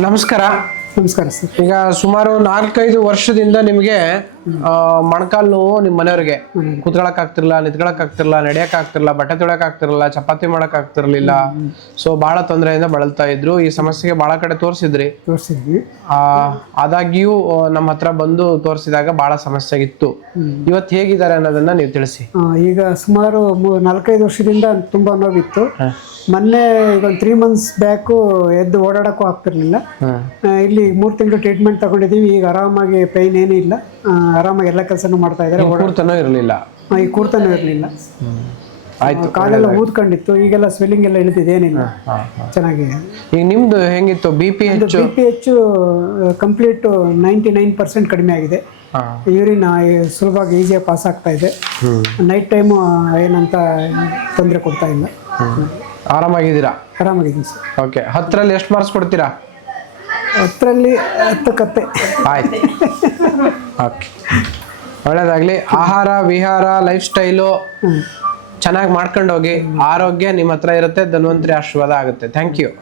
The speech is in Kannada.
ನಮಸ್ಕಾರ. ನಮಸ್ಕಾರ ಸರ್. ಈಗ ಸುಮಾರು 4-5 ವರ್ಷದಿಂದ ನಿಮಗೆ ಮೊಣಕಾಲು ನೋವು ನಿಮ್ಮ ಮನೆಯವ್ರಿಗೆ ಕೂತ್ಕೊಳಕ್ ಆಗ್ತಿರ್ಲಿಲ್ಲ, ನಿಂತ್ಕೊಳಕ್ ಆಗ್ತಿರ್ಲಿಲ್ಲ, ನಡಿಯಕ್ ಆಗ್ತಿರ್ಲಿಲ್ಲ, ಬಟ್ಟೆ ತೊಳಕ್ ಆಗ್ತಿರ್ಲಿಲ್ಲ, ಚಪಾತಿ ಮಾಡಕ್ ಆಗ್ತಿರ್ಲಿಲ್ಲ. ಸೊ ಬಹಳ ತೊಂದರೆಯಿಂದ ಬಳಲ್ತಾ ಇದ್ರು. ಈ ಸಮಸ್ಯೆಗೆ ಬಹಳ ಕಡೆ ತೋರಿಸಿದ್ವಿ. ಆದಾಗ್ಯೂ ನಮ್ಮ ಹತ್ರ ಬಂದು ತೋರಿಸಿದಾಗ ಬಹಳ ಸಮಸ್ಯೆ ಇತ್ತು. ಇವತ್ತು ಹೇಗಿದ್ದಾರೆ ಅನ್ನೋದನ್ನ ನೀವು ತಿಳಿಸಿ. ಈಗ ಸುಮಾರು 4-5 ವರ್ಷದಿಂದ ತುಂಬಾ ನೋವಿತ್ತು. ಮೊನ್ನೆ ಈಗ ಒಂದು 3 months ಬ್ಯಾಕು ಎದ್ದು ಓಡಾಡಕ್ಕೂ ಆಗ್ತಿರ್ಲಿಲ್ಲ. ಇಲ್ಲಿ 3 ತಿಂಗಳು ಟ್ರೀಟ್ಮೆಂಟ್ ತಗೊಂಡಿದ್ದೀವಿ. ಈಗ ಆರಾಮಾಗಿ ಪೈನ್ ಏನೂ ಇಲ್ಲ, ಆರಾಮಾಗಿ ಎಲ್ಲ ಕೆಲಸನೂ ಮಾಡ್ತಾ ಇದ್ದಾರೆ. ಕೂರ್ತನೂ ಇರಲಿಲ್ಲ, ಈ ಕೂರ್ತನೂ ಇರಲಿಲ್ಲ. ಆಯ್ತು, ಕಾಲೆಲ್ಲ ಊದ್ಕೊಂಡಿತ್ತು. ಈಗೆಲ್ಲ ಸ್ವೆಲ್ಲಿಂಗ್ ಎಲ್ಲ ಇಳಿದಿದೆ, ಏನಿಲ್ಲ, ಚೆನ್ನಾಗಿದೆ. ಈಗ ನಿಮ್ದು ಹೆಂಗಿತ್ತು? ಬಿ.ಪಿ ಹೆಚ್ಚು ಕಂಪ್ಲೀಟ್ 99% ಕಡಿಮೆ ಆಗಿದೆ. ಯೂರಿನ್ ಸುಲಭವಾಗಿ ಈಸಿಯಾಗಿ ಪಾಸ್ ಆಗ್ತಾ ಇದೆ. ನೈಟ್ ಟೈಮು ಏನಂತ ತೊಂದರೆ ಕೊಡ್ತಾ ಇಲ್ಲ. ಆರಾಮಾಗಿದ್ದೀರಾ? ಆರಾಮಾಗಿದ್ದೀನಿ ಸರ್. ಓಕೆ. 10ರಲ್ಲಿ ಎಷ್ಟು ಮಾರ್ಕ್ಸ್ ಕೊಡ್ತೀರಾ? 10ರಲ್ಲಿ 10. ಆಯ್ತು, ಓಕೆ, ಒಳ್ಳೇದಾಗ್ಲಿ. ಆಹಾರ ವಿಹಾರ ಲೈಫ್ ಸ್ಟೈಲು ಚೆನ್ನಾಗಿ ಮಾಡ್ಕೊಂಡು ಹೋಗಿ. ಆರೋಗ್ಯ ನಿಮ್ಮ ಹತ್ರ ಇರುತ್ತೆ, ಧನ್ವಂತರಿ ಆಶೀರ್ವಾದ ಆಗುತ್ತೆ. Thank you.